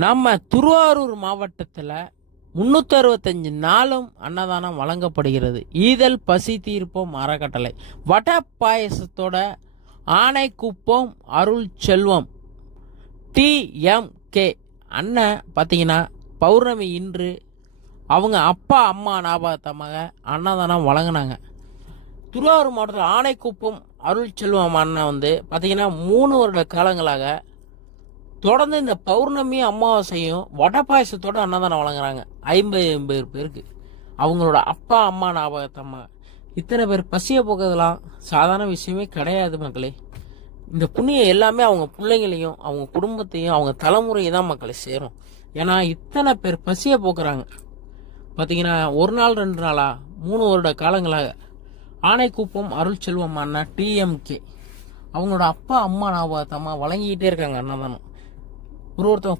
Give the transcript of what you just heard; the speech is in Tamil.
நம்ம திருவாரூர் மாவட்டத்தில் 365 நாளும் அன்னதானம் வழங்கப்படுகிறது. ஈதல் பசி தீர்ப்போம் அறக்கட்டளை வட பாயசத்தோட ஆனைக்குப்பம் அருள் செல்வம் TMK அண்ணன் பார்த்தீங்கன்னா பௌர்ணமி இன்று அவங்க அப்பா அம்மா ஞாபகத்தமாக அன்னதானம் வழங்கினாங்க. திருவாரூர் மாவட்டத்தில் ஆனைக்குப்பம் அருள் செல்வம் அண்ணன் பார்த்தீங்கன்னா 3 வருட காலங்களாக தொடர்ந்து இந்த பௌர்ணமி அமாவாசையும் வடை பாயசத்தோட அன்னதானம் வழங்குறாங்க 50 பேருக்கு. அவங்களோட அப்பா அம்மா ஞாபகத்தம்மா இத்தனை பேர் பசியை போக்குறதுலாம் சாதாரண விஷயமே கிடையாது மக்களே. இந்த புண்ணியம் எல்லாமே அவங்க பிள்ளைங்களையும் அவங்க குடும்பத்தையும் அவங்க தலைமுறையை தான் மக்களை சேரும். ஏன்னா இத்தனை பேர் பசியை போக்குறாங்க. பார்த்தீங்கன்னா ஒரு நாள் 2 நாளா 3 வருட காலங்களாக ஆனைக்குப்பம் அருள் செல்வம் அண்ணா TMK அவங்களோட அப்பா அம்மா ஞாபகத்தம்மா வழங்கிக்கிட்டே இருக்காங்க அன்னதானம். ஒருத்தவங்க